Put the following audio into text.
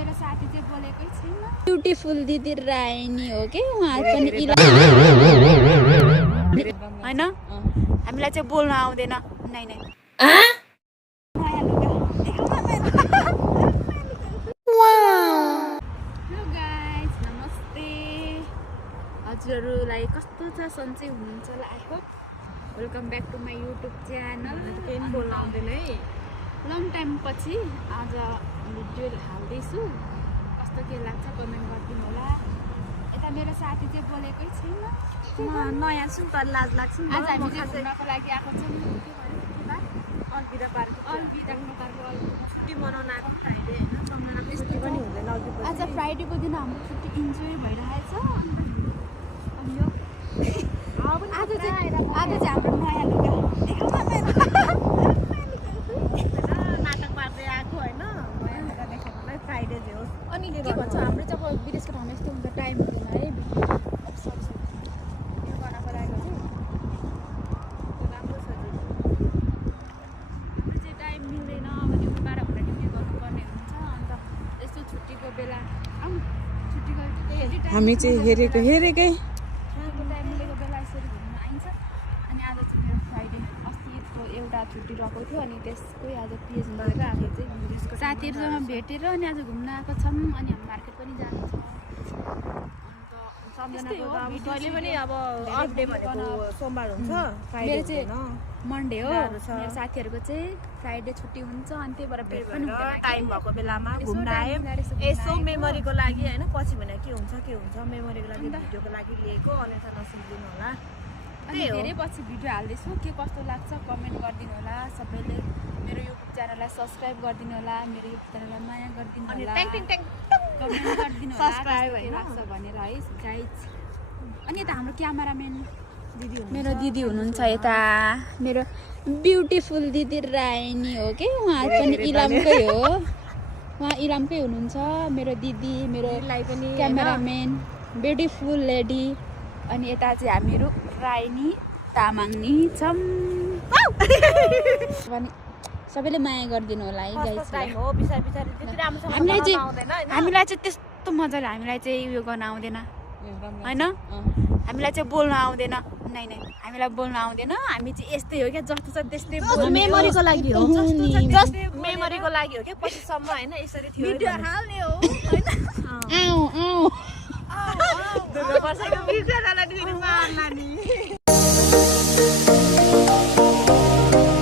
मेरो साथी चाहिँ बोलेकै छैन। ब्युटिफुल दिदी राइनी हो कि उहाँ पनि हैन हामीलाई चाहिँ बोल्न आउँदैन नै नै नयाँ लुगा हेलो गाइस नमस्ते हजुरहरूलाई कस्तो छ सन्चै हुनुहुन्छ होला I hope welcome back to my YouTube channel बोल्न आउँदैन है लङ टाइम पछि आज भिडियो हाल्दैछु कस्तो के लाग्छ कमेन्ट गरिदिनु होला यता मेरो साथी चाहिँ बोलेकै छैन नयाँ छु तर लाज लाग्छ नि आज हामी चाहिँ घुम्नको लागि आएको छौँ अलबिदा पार्क अलबिदा पार्कको छुट्टी मनाउन आएको फ्राइडे होइन सम्झनाको छुट्टी पनि हुँदैन अघि आज फ्राइडेको दिन हाम्रो छुट्टी इन्जोय भइरहेछ अनि यो आज चाहिँ हाम्रो नयाँ लुगा नाटक पार्दै आएको होइन नयाँ लुगा देखाउनुलाई फ्राइडे जे होस् अनि के भन्छ हाम्रो चाहिँ अब विदेशको ठाउँमा यस्तो हुन्छ टाइम हुँदैन है सरी यो गर्नको लागि चाहिँ राम्रो छ हाम्रो चाहिँ टाइम मिल्दैन अब त्यो 12 घन्टा ड्युटी गर्नुपर्ने हुन्छ अन्त यस्तो छुट्टीको बेला छुट्टीको हामी चाहिँ हेरेकै टाइम मिलेको बेला यसरी घुम्न आइन्छ अनि आज चाहिँ मेरो फ्राइडे अस्तिको एउटा छुट्टी रहेको थियो अनि त्यसकै आज पिएच गरेर हामी चाहिँ साथीहरूसँग भेटेर अनि आज घुम्न आएको छौँ अनि हामी मार्केट पनि जानु छ सम्झनाको त अब कहिले पनि अब अफ डे भनेको सोमबार हुन्छ फ्राइडे मेरो चाहिँ हुँदैन मन्डे हो गाह्रो छ। मेरो साथीहरूको चाहिँ फ्राइडे छुट्टी हुन्छ अनि त्यही भएर भेट पनि हुँदैन टाइम भएको बेलामा यसो घुम्न टाइम आयो मिलाएर यसो घुम्न यसो आएको। मेमोरीको लागि होइन पछि भने के हुन्छ मेमोरीको लागि भिडियोको लागि लिएको अन्यथा नसुनिदिनु होला अनि त्यही हो। धेरै पछि भिडियो हाल्दैछु के कस्तो लाग्छ कमेन्ट गरिदिनु होला सबैले मेरो युट्युब च्यानललाई सब्सक्राइब गरिदिनु होला मेरो युट्युब च्यानललाई माया गरिदिनु अनि होला ट्याङ ट्याङ ट्याङ कमेन्ट गरिदिनु होला Subscribe कस्तो के होइन? लाग्छ भनेर है गाइज अनि यता हाम्रो क्यामेराम्यान दिदी मेरो दिदी हुनुहुन्छ यता मेरो ब्युटिफुल दिदी राइनी हो कि उहाँ पनि इलामकै हो उहाँ इलामकै हुनुहुन्छ मेरो दिदी मेरो दिदीलाई पनि क्यामेराम्यान ब्युटिफुल लेडी अनि यता चाहिँ हामीहरू राइनी तामाङनी छौँ अनि सबैले माया गरिदिनु होला है फर्स्ट गाइस टाइम हो बिचार बिचारी त्यति राम्रोसँग हामीलाई बनाउन चाहिँ आउँदैन होइन हामीलाई चाहिँ त्यस्तो मजाले हामीलाई चाहिँ उयो गर्न आउँदैन होइन हामीलाई चाहिँ बोल्न आउँदैन नै नै हामीलाई बोल्न आउँदैन हामी चाहिँ यस्तै हो क्या जस्तो छ त्यस्तै मेमोरीको लागि हो जस्ट मेमोरीको लागि हो क्या पछिसम्म होइन यसरी थियो भिडियो हाल्ने हो आऊ आऊ वर्षको बिर्सेर